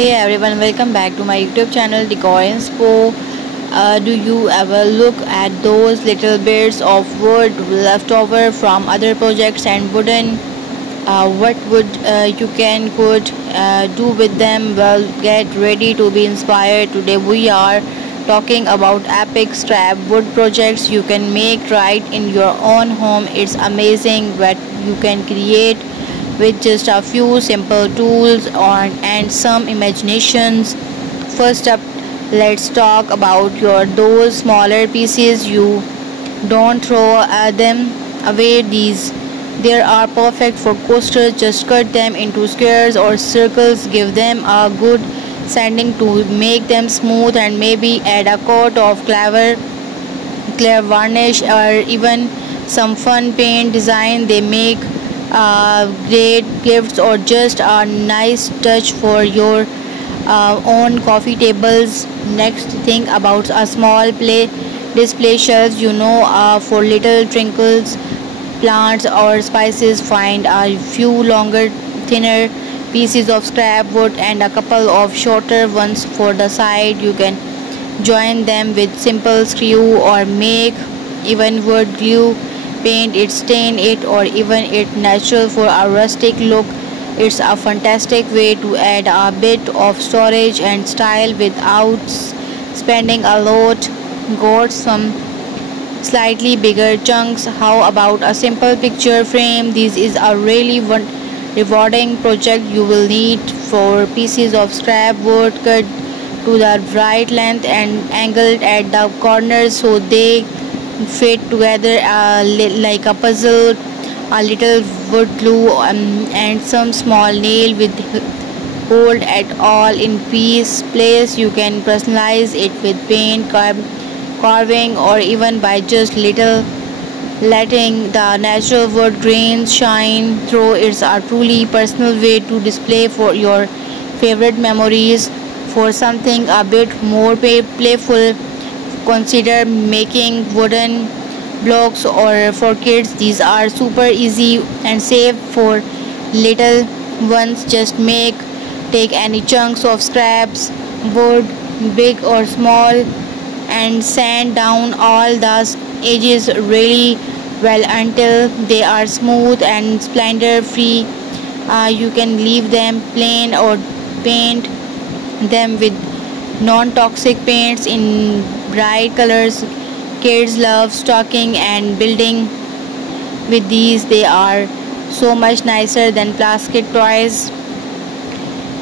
Hey everyone, welcome back to my YouTube channel Decor Inspo. Do you ever look at those little bits of wood left over from other projects and wooden? What would you can could do with them? Well, get ready to be inspired. Today we are talking about epic scrap wood projects you can make right in your own home. It's amazing what you can create with just a few simple tools and some imaginations. First up, let's talk about your those smaller pieces you don't throw them away. These they are perfect for coasters. Just cut them into squares or circles, give them a good sanding to make them smooth, and maybe add a coat of clear varnish or even some fun paint design. They make great gifts or just a nice touch for your own coffee tables. Next, think about a small play display shelves, for little trinkles, plants or spices. Find a few longer, thinner pieces of scrap wood and a couple of shorter ones for the side. You can join them with simple screw or make even wood glue, paint it, stain it, or even it natural for a rustic look. It's a fantastic way to add a bit of storage and style without spending a lot. Got some slightly bigger chunks? How about a simple picture frame? This is a really rewarding project. You will need 4 pieces of scrap wood cut to the right length and angled at the corners so they fit together like a puzzle. A little wood glue and some small nail with hold at all in place. You can personalize it with paint, carving, or even by just little letting the natural wood grains shine through. It's a truly personal way to display for your favorite memories. For something a bit more playful, consider making wooden blocks or for kids. These are super easy and safe for little ones. Just take any chunks of scraps wood, big or small, and sand down all the edges really well until they are smooth and splinter free. You can leave them plain or paint them with non-toxic paints in bright colors. Kids love stocking and building with these. They are so much nicer than plastic toys.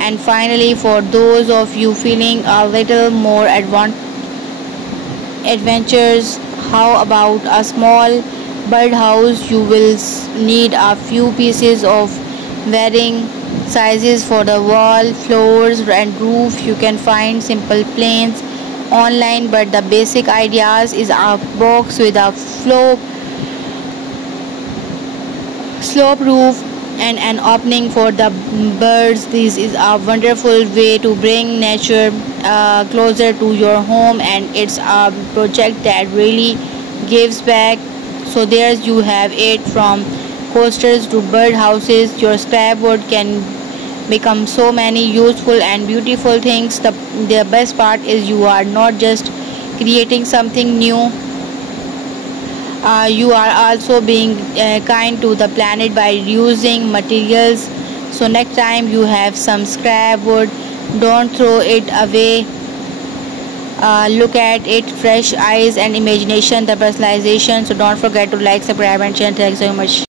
And finally, for those of you feeling a little more adventures, how about a small birdhouse? You will need a few pieces of varying sizes for the wall, floors, and roof. You can find simple planes online, but the basic ideas is a box with a slope roof and an opening for the birds. This is a wonderful way to bring nature closer to your home, and it's a project that really gives back. So there you have it, from coasters to bird houses. Your scrap wood can become so many useful and beautiful things. The best part is you are not just creating something new, you are also being kind to the planet by reusing materials. So next time you have some scrap wood, don't throw it away. Look at it fresh eyes and imagination, the personalization. So don't forget to like, subscribe, and share. Thanks so much.